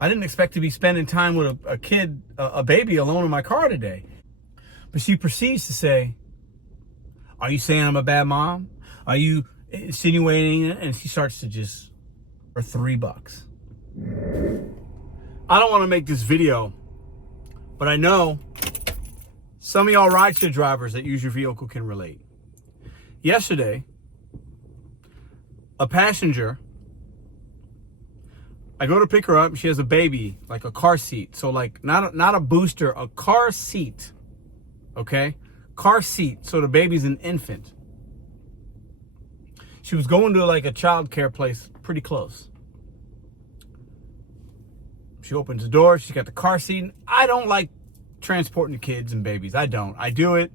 I didn't expect to be spending time with a kid, a baby alone in my car today. But she proceeds to say, are you saying I'm a bad mom? Are you insinuating it? And she starts to just, for $3. I don't want to make this video, but I know some of y'all rideshare drivers that use your vehicle can relate. Yesterday, a passenger, I go to pick her up. She has a baby, like a car seat. So like not a booster, a car seat. Okay? Car seat. So the baby's an infant. She was going to like a child care place pretty close. She opens the door. She's got the car seat. I don't like transporting kids and babies. I don't. I do it.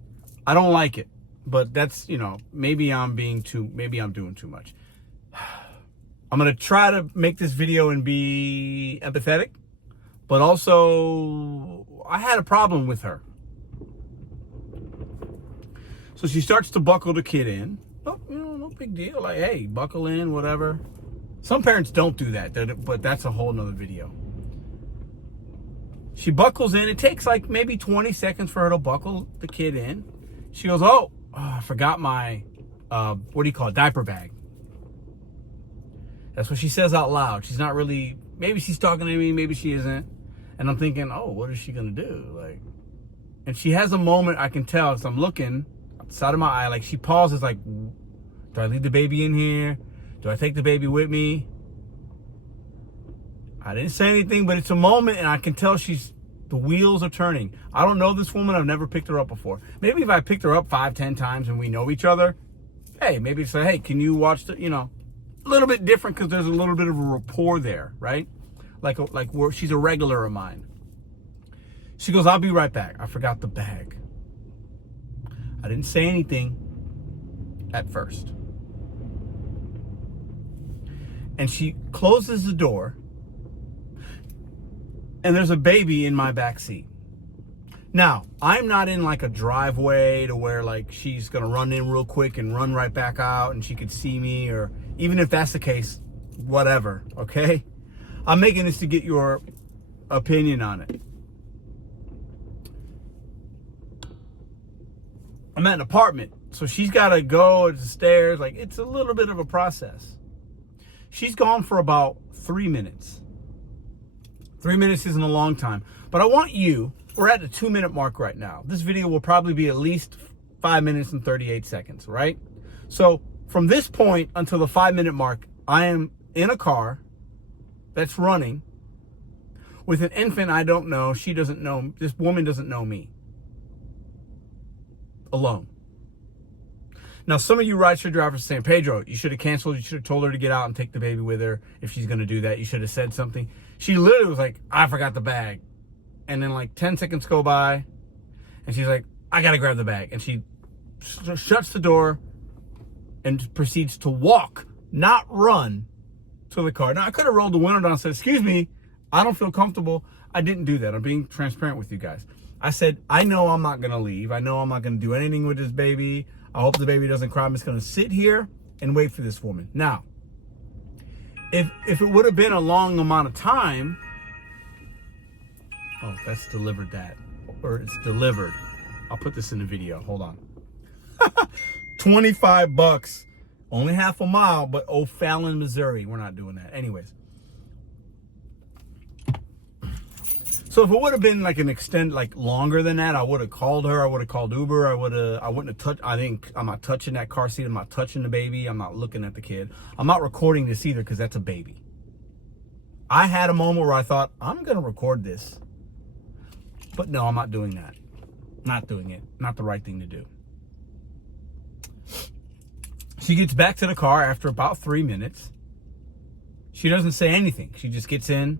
I don't like it. But that's, maybe I'm doing too much. I'm going to try to make this video and be empathetic, but also I had a problem with her. So she starts to buckle the kid in. Oh, no big deal. Like, hey, buckle in, whatever. Some parents don't do that, but that's a whole nother video. She buckles in. It takes like maybe 20 seconds for her to buckle the kid in. She goes, oh I forgot my, diaper bag. That's what she says out loud. She's not really, maybe she's talking to me, maybe she isn't. And I'm thinking, oh, what is she gonna do? Like, and she has a moment, I can tell, as I'm looking outside of my eye, like she pauses like, do I leave the baby in here? Do I take the baby with me? I didn't say anything, but it's a moment and I can tell the wheels are turning. I don't know this woman, I've never picked her up before. Maybe if I picked her up 5-10 times and we know each other, hey, maybe it's like, hey, can you watch the, a little bit different because there's a little bit of a rapport there, right? Like where she's a regular of mine. She goes, I'll be right back. I forgot the bag. I didn't say anything at first. And she closes the door and there's a baby in my back seat. Now, I'm not in like a driveway to where like she's gonna run in real quick and run right back out and she could see me, or even if that's the case, whatever, okay? I'm making this to get your opinion on it. I'm at an apartment, so she's gotta go to the stairs. Like, it's a little bit of a process. She's gone for about 3 minutes. 3 minutes isn't a long time, but I want you, we're at the 2-minute mark right now. This video will probably be at least 5 minutes and 38 seconds, right? So from this point until the 5-minute mark, I am in a car that's running with an infant I don't know. She doesn't know, this woman doesn't know me. Alone. Now, some of you rideshare drivers are saying, Pedro, you should have canceled. You should have told her to get out and take the baby with her. If she's going to do that, you should have said something. She literally was like, I forgot the bag. And then like 10 seconds go by and she's like, I got to grab the bag. And she shuts the door and proceeds to walk, not run, to the car. Now, I could have rolled the window down and said, excuse me, I don't feel comfortable. I didn't do that. I'm being transparent with you guys. I said, I know I'm not going to leave. I know I'm not going to do anything with this baby. I hope the baby doesn't cry. I'm just going to sit here and wait for this woman. Now, if it would have been a long amount of time, oh, that's delivered that. Or it's delivered. I'll put this in the video. Hold on. $25. Only half a mile, but O'Fallon, Missouri. We're not doing that. Anyways. So if it would have been like an extend, like longer than that, I would have called her. I would have called Uber. I wouldn't have touched. I think I'm not touching that car seat. I'm not touching the baby. I'm not looking at the kid. I'm not recording this either because that's a baby. I had a moment where I thought, I'm going to record this. But no, I'm not doing that. Not doing it. Not the right thing to do. She gets back to the car after about 3 minutes. She doesn't say anything. She just gets in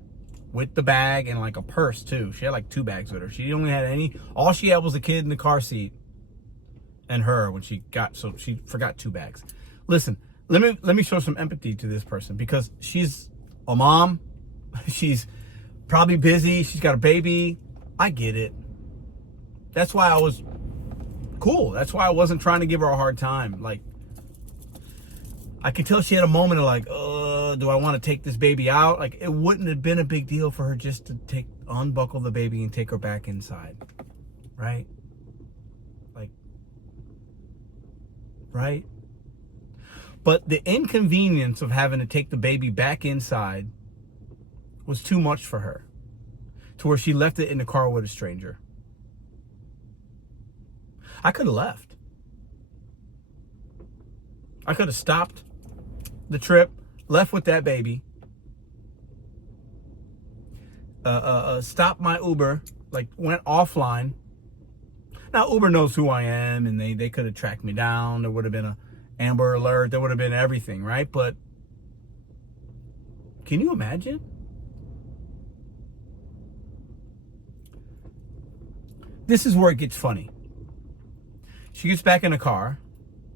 with the bag and like a purse too. She had like 2 bags with her. She only had all she had was a kid in the car seat and her when she got, so she forgot 2 bags. Listen, let me show some empathy to this person because she's a mom. She's probably busy. She's got a baby. I get it. That's why I was cool. That's why I wasn't trying to give her a hard time. Like, I could tell she had a moment of like, do I want to take this baby out? Like, it wouldn't have been a big deal for her just to unbuckle the baby and take her back inside, right? Like, right? But the inconvenience of having to take the baby back inside was too much for her, to where she left it in the car with a stranger. I could have left. I could have stopped the trip, left with that baby, stopped my Uber, like went offline. Now Uber knows who I am, and they could have tracked me down. There would have been a Amber Alert. There would have been everything, right? But can you imagine? This is where it gets funny. She gets back in the car.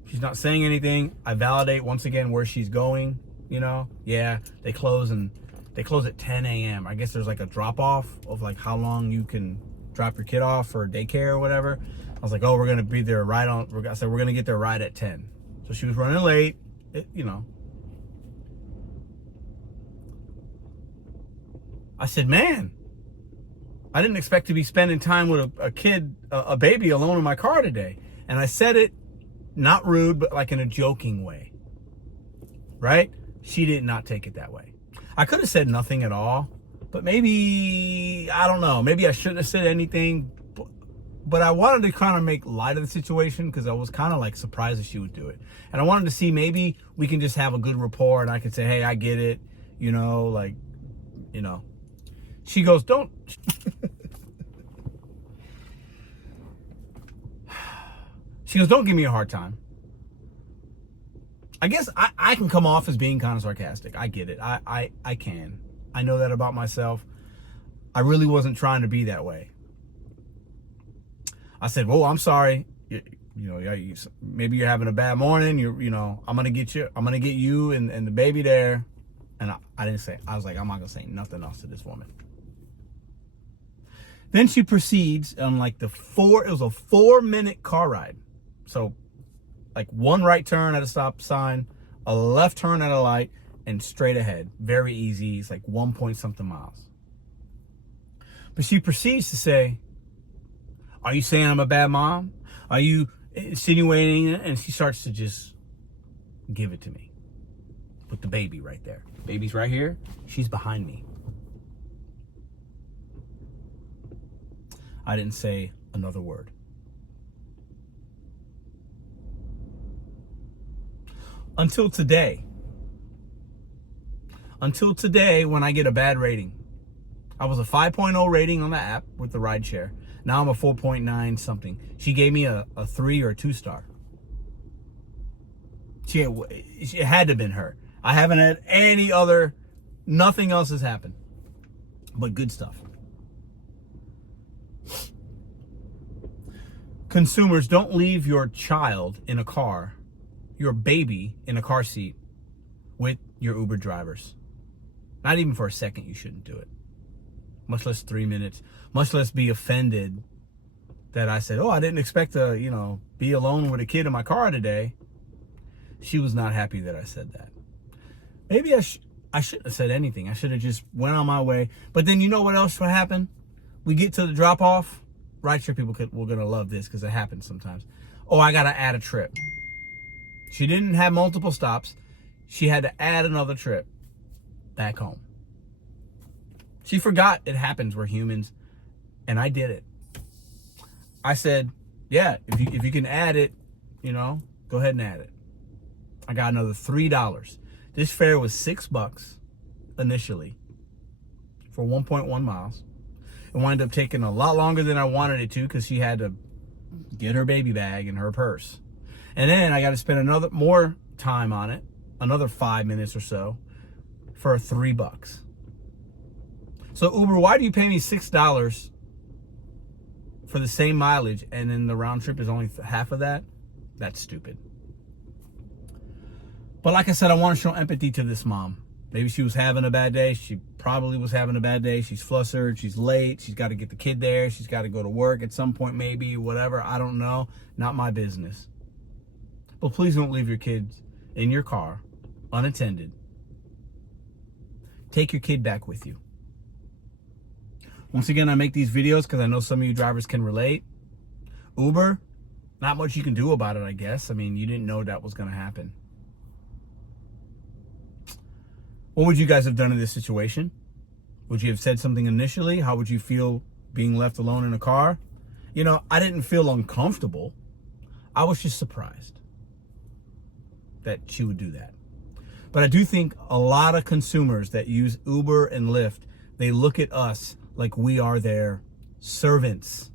She's not saying anything. I validate once again where she's going. You know, yeah, they close at 10 a.m. I guess there's like a drop off of like how long you can drop your kid off for daycare or whatever. I was like, oh, we're gonna be there right on. I said we're gonna get there right at 10. So she was running late. You know. I said, man, I didn't expect to be spending time with a kid, a baby alone in my car today. And I said it not rude, but like in a joking way, right? She did not take it that way. I could have said nothing at all, but maybe, I don't know, maybe I shouldn't have said anything, but I wanted to kind of make light of the situation because I was kind of like surprised that she would do it. And I wanted to see maybe we can just have a good rapport and I could say, hey, I get it, you know, like, you know. She goes, don't. She goes, don't give me a hard time. I guess I can come off as being kind of sarcastic. I get it. I can. I know that about myself. I really wasn't trying to be that way. I said, well, I'm sorry. You know, maybe you're having a bad morning. You know, I'm going to get you and the baby there. And I didn't say, I was like, I'm not going to say nothing else to this woman. Then she proceeds on like it was a 4-minute car ride. So like one right turn at a stop sign, a left turn at a light, and straight ahead. Very easy. It's like 1 point something miles. But she proceeds to say, are you saying I'm a bad mom? Are you insinuating it? And she starts to just give it to me with the baby right there. Baby's right here. She's behind me. I didn't say another word. Until today, when I get a bad rating. I was a 5.0 rating on the app with the RideShare. Now I'm a 4.9 something. She gave me a 3 or a 2 star. It had to have been her. I haven't had any other, nothing else has happened. But good stuff. Consumers, don't leave your child in a car, your baby in a car seat with your Uber drivers. Not even for a second you shouldn't do it. Much less 3 minutes. Much less be offended that I said, oh, I didn't expect to, be alone with a kid in my car today. She was not happy that I said that. Maybe I shouldn't have said anything. I should have just went on my way. But then you know what else would happen? We get to the drop-off. RideShare people were going to love this because it happens sometimes. Oh, I got to add a trip. She didn't have multiple stops. She had to add another trip back home. She forgot it happens. We're humans. And I did it. I said, yeah, if you can add it, go ahead and add it. I got another $3. This fare was $6 initially for 1.1 miles. It wound up taking a lot longer than I wanted it to because she had to get her baby bag and her purse. And then I got to spend more time on it, another 5 minutes or so, for $3. So Uber, why do you pay me $6 for the same mileage and then the round trip is only half of that? That's stupid. But like I said, I want to show empathy to this mom. Maybe she was having a bad day. She probably was having a bad day. She's flustered. She's late. She's got to get the kid there. She's got to go to work at some point, maybe, whatever. I don't know. Not my business. But please don't leave your kids in your car unattended Take your kid back with you. Once again, I make these videos because I know some of you drivers can relate. Uber, not much you can do about it, I guess. I mean, you didn't know that was going to happen. What would you guys have done in this situation? Would you have said something initially? How would you feel being left alone in a car? You know, I didn't feel uncomfortable. I was just surprised that she would do that. But I do think a lot of consumers that use Uber and Lyft, they look at us like we are their servants,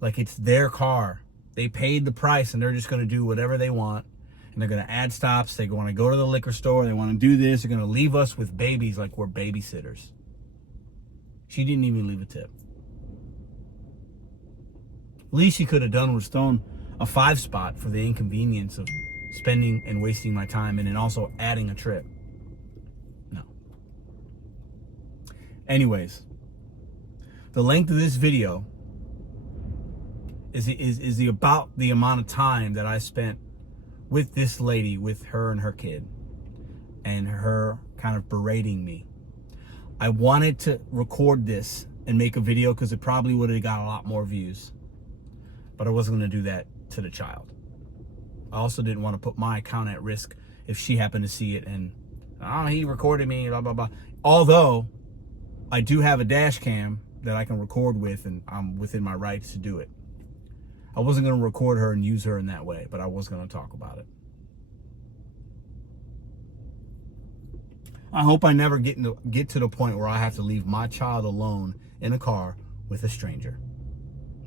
like it's their car. They paid the price and they're just going to do whatever they want. And they're going to add stops. They want to go to the liquor store. They want to do this. They're going to leave us with babies like we're babysitters. She didn't even leave a tip. Least she could have done was thrown a 5 spot for the inconvenience of spending and wasting my time and then also adding a trip. No. Anyways, the length of this video is about the amount of time that I spent with this lady, with her and her kid, and her kind of berating me. I wanted to record this and make a video because it probably would have got a lot more views, but I wasn't going to do that to the child. I also didn't want to put my account at risk if she happened to see it and, oh, he recorded me, blah, blah, blah. Although I do have a dash cam that I can record with, and I'm within my rights to do it. I wasn't going to record her and use her in that way, but I was going to talk about it. I hope I never get to the point where I have to leave my child alone in a car with a stranger.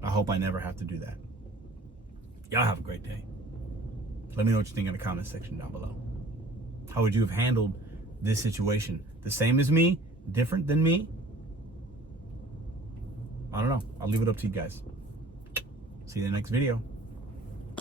I hope I never have to do that. Y'all have a great day. Let me know what you think in the comment section down below. How would you have handled this situation? The same as me? Different than me? I don't know. I'll leave it up to you guys. See you in the next video.